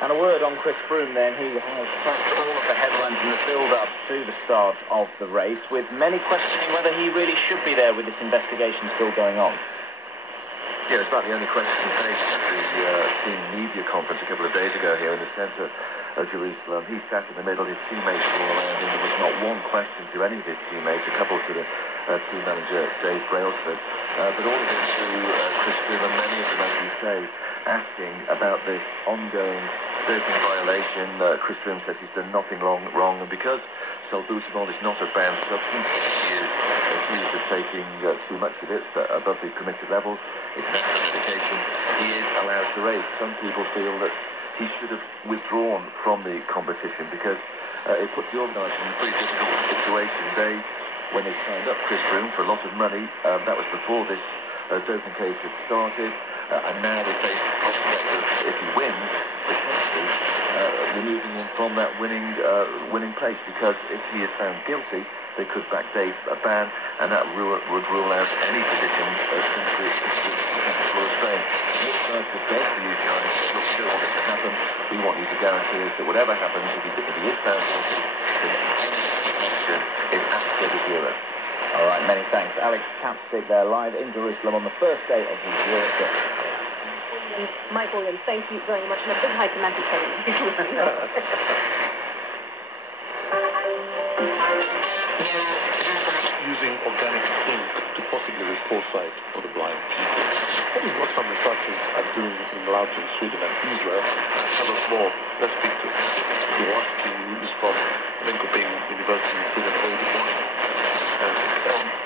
And a word on Chris Froome then. He has touched all of the headlines in the build-up to the start of the race, with many questioning whether he really should be there with this investigation still going on. Yeah, it's about the only question he faced at the team media conference a couple of days ago here in the centre of Jerusalem. He sat in the middle, his teammates were all around him. There was not one question to any of his teammates, a couple to the team manager, Dave Brailsford. But all of them to Chris Froome, and many of them, as you say, asking about this ongoing doping violation. Chris Froome says he's done nothing wrong, and because salbutamol is not a banned substance, he is accused of taking too much of it above the permitted levels. It's an indication he is allowed to race. Some people feel that he should have withdrawn from the competition because it puts the organisers in a pretty difficult situation. When they signed up Chris Froome for a lot of money, that was before this doping case had started, and now they face the prospect of, if he wins, potentially removing him from that winning place, because if he is found guilty, they could backdate a ban, and that would rule out any positions since the Florida strain. The does to you guys, look, we don't want this to happen. We want you to guarantee us that whatever happens, if he is found guilty, then is absolutely zero. All right, many thanks. Alex Tapstick there, live in Jerusalem on the first day of his Euro trip. Mike Williams, thank you very much, and a big hi to Matthew Kelly. Using organic ink to possibly restore sight for the blind people. That is what some researchers are doing in Lautern, Sweden and Israel. Tell us more. Let's speak to him. He is from Linköping University in Sweden. Good morning.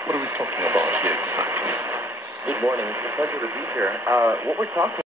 What are we talking about here exactly? Good morning. It's a pleasure to be here. What we're talking